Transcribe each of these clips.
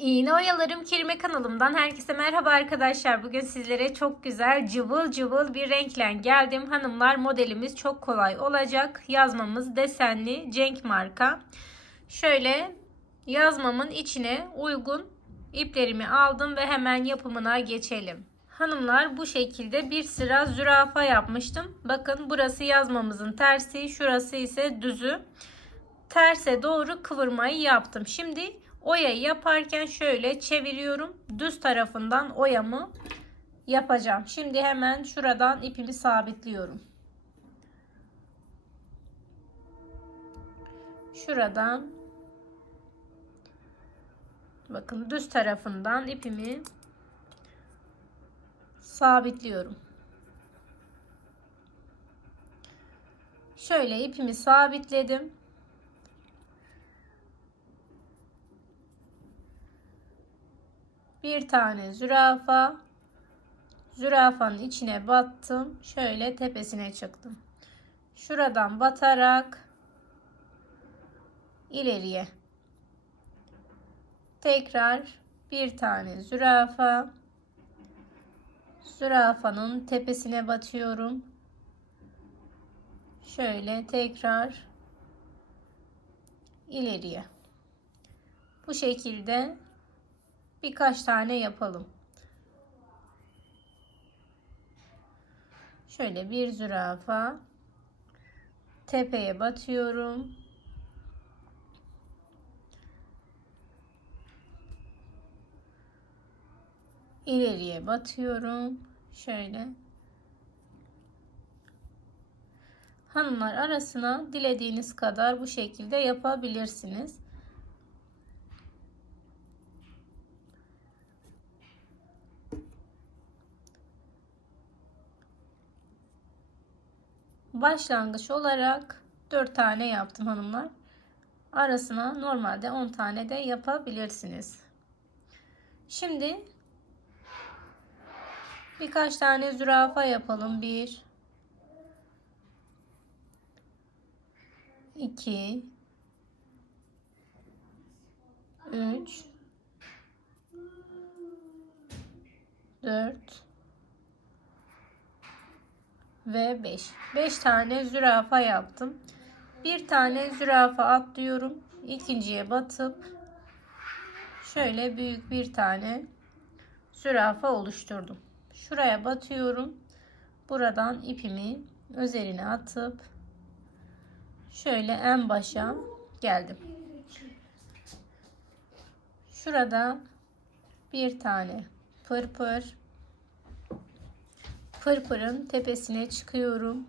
İğne Oyalarım Kerime kanalımdan herkese merhaba arkadaşlar. Bugün sizlere çok güzel cıvıl cıvıl bir renkle geldim. Hanımlar modelimiz çok kolay olacak. Yazmamız desenli Cenk marka. Şöyle yazmamın içine uygun iplerimi aldım ve hemen yapımına geçelim. Hanımlar bu şekilde bir sıra zürafa yapmıştım. Bakın burası yazmamızın tersi, şurası ise düzü. Terse doğru kıvırmayı yaptım. Şimdi oyayı yaparken şöyle çeviriyorum. Düz tarafından oyamı yapacağım. Şimdi hemen şuradan ipimi sabitliyorum. Şuradan bakın düz tarafından ipimi sabitliyorum. Şöyle ipimi sabitledim. Bir tane zürafa. Zürafanın içine battım. Şöyle tepesine çıktım. Şuradan batarak ileriye. Tekrar bir tane zürafa. Zürafanın tepesine batıyorum. Şöyle tekrar ileriye. Bu şekilde birkaç tane yapalım. Şöyle bir zürafa tepeye batıyorum. ileriye batıyorum. Şöyle. Hanımlar arasına dilediğiniz kadar bu şekilde yapabilirsiniz. Başlangıç olarak 4 tane yaptım hanımlar. Arasına normalde 10 tane de yapabilirsiniz. Şimdi birkaç tane zürafa yapalım. 1 2 3 4 ve 5. 5 tane zürafa yaptım. Bir tane zürafa atlıyorum. İkinciye batıp şöyle büyük bir tane zürafa oluşturdum. Şuraya batıyorum. Buradan ipimi üzerine atıp şöyle en başa geldim. Şurada bir tane pırpır pırpırın tepesine çıkıyorum.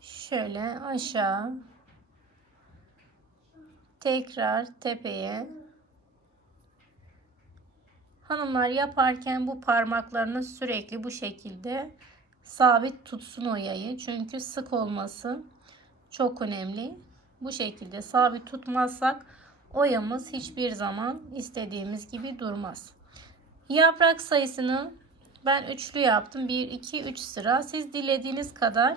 Şöyle aşağı. Tekrar tepeye. Hanımlar yaparken bu parmaklarını sürekli bu şekilde sabit tutsun o yayı. Çünkü sık olması çok önemli. Bu şekilde sabit tutmazsak oyamız hiçbir zaman istediğimiz gibi durmaz Yaprak sayısını ben üçlü yaptım. 1, 2, 3 sıra. Siz dilediğiniz kadar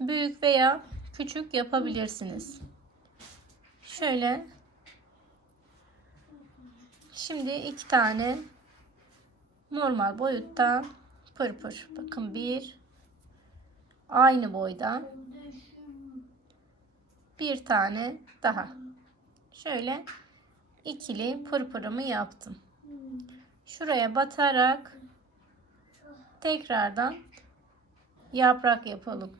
büyük veya küçük yapabilirsiniz. Şöyle. Şimdi iki tane normal boyutta pırpır. Bakın bir aynı boyda bir tane daha. Şöyle ikili pırpırımı yaptım şuraya batarak tekrardan yaprak yapalım.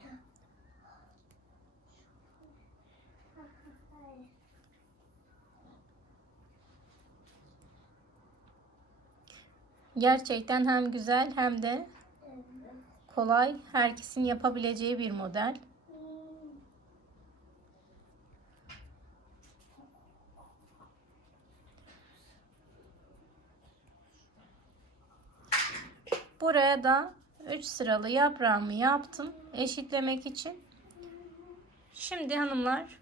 Gerçekten hem güzel hem de kolay herkesin yapabileceği bir model. Buraya da 3 sıralı yaprağımı yaptım eşitlemek için. Şimdi hanımlar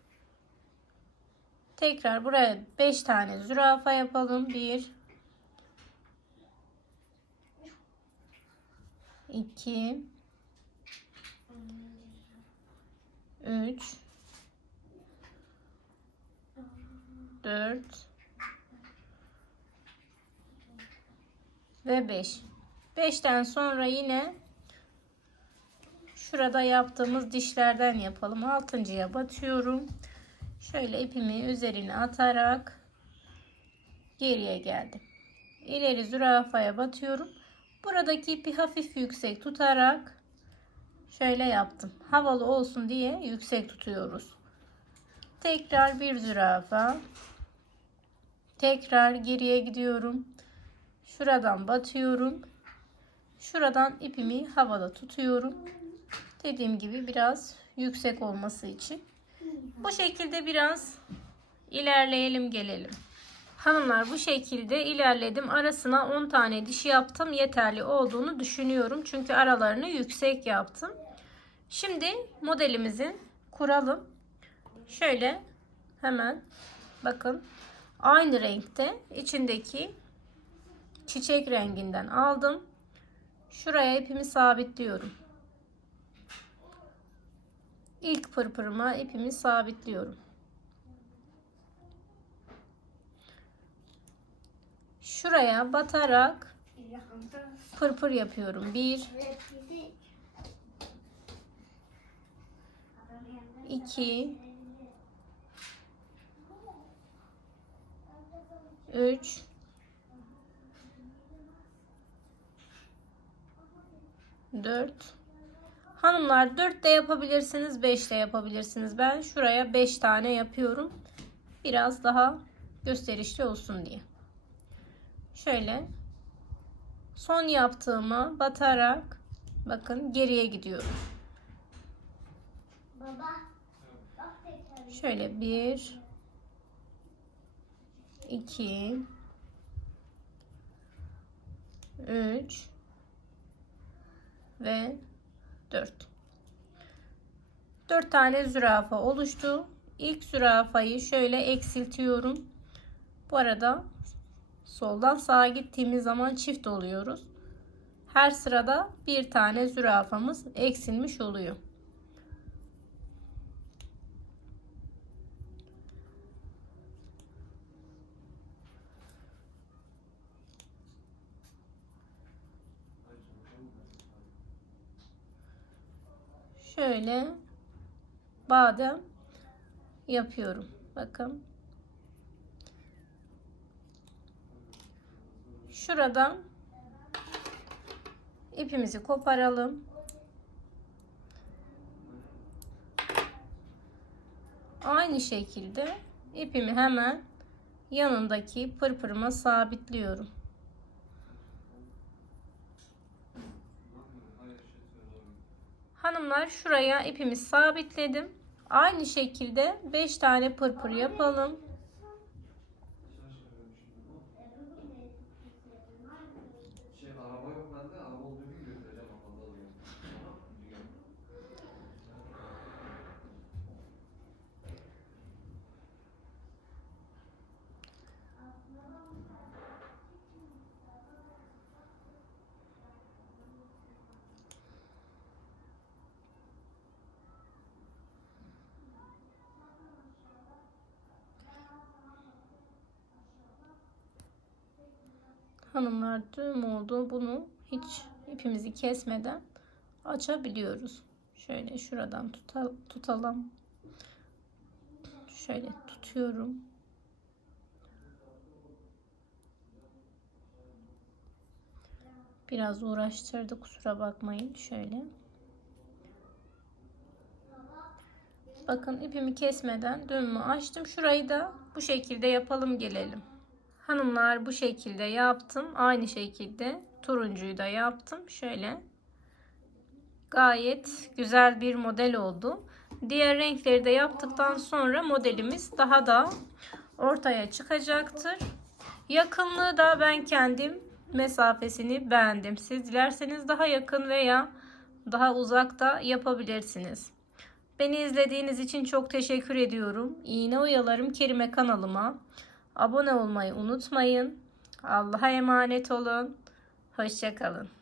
tekrar buraya 5 tane zürafa yapalım. 1 2 3 4 ve 5. 5'ten sonra yine şurada yaptığımız dişlerden yapalım. Altıncıya batıyorum. Şöyle ipimi üzerine atarak geriye geldim. İleri zürafaya batıyorum. Buradaki ipi hafif yüksek tutarak şöyle yaptım. Havalı olsun diye yüksek tutuyoruz. Tekrar bir zürafa. Tekrar geriye gidiyorum. Şuradan batıyorum. Şuradan ipimi havada tutuyorum. Dediğim gibi biraz yüksek olması için. Bu şekilde biraz ilerleyelim gelelim. Hanımlar bu şekilde ilerledim. Arasına 10 tane diş yaptım. Yeterli olduğunu düşünüyorum. Çünkü aralarını yüksek yaptım. Şimdi modelimizi kuralım. Şöyle hemen bakın aynı renkte içindeki çiçek renginden aldım. Şuraya ipimi sabitliyorum. İlk pırpırıma ipimi sabitliyorum. Şuraya batarak pırpır yapıyorum. 1 2 3 4 Hanımlar 4 de yapabilirsiniz 5 de yapabilirsiniz. Ben şuraya 5 tane yapıyorum. Biraz daha gösterişli olsun diye. Şöyle son yaptığıma batarak bakın geriye gidiyorum. Baba. Şöyle 1 2 3 ve 4 4 tane zürafa oluştu. İlk zürafayı şöyle eksiltiyorum. Bu arada soldan sağa gittiğimiz zaman çift oluyoruz. Her sırada bir tane zürafamız eksilmiş oluyor. Şöyle badem yapıyorum. Bakın. Şuradan ipimizi koparalım. Aynı şekilde ipimi hemen yanındaki pırpırıma sabitliyorum. Hanımlar şuraya ipimi sabitledim. Aynı şekilde 5 tane pırpır yapalım. Hanımlar düğüm oldu. Bunu hiç ipimizi kesmeden açabiliyoruz. Şöyle şuradan tuta, tutalım. Şöyle tutuyorum. Biraz uğraştırdı kusura bakmayın. Şöyle. Bakın ipimi kesmeden düğümü açtım. Şurayı da bu şekilde yapalım gelelim. Hanımlar bu şekilde yaptım. Aynı şekilde turuncuyu da yaptım. Şöyle. Gayet güzel bir model oldu. Diğer renkleri de yaptıktan sonra modelimiz daha da ortaya çıkacaktır. Yakınlığı da ben kendim mesafesini beğendim. Siz dilerseniz daha yakın veya daha uzakta yapabilirsiniz. Beni izlediğiniz için çok teşekkür ediyorum. İğne oyalarım Kerime kanalıma abone olmayı unutmayın. Allah'a emanet olun. Hoşçakalın.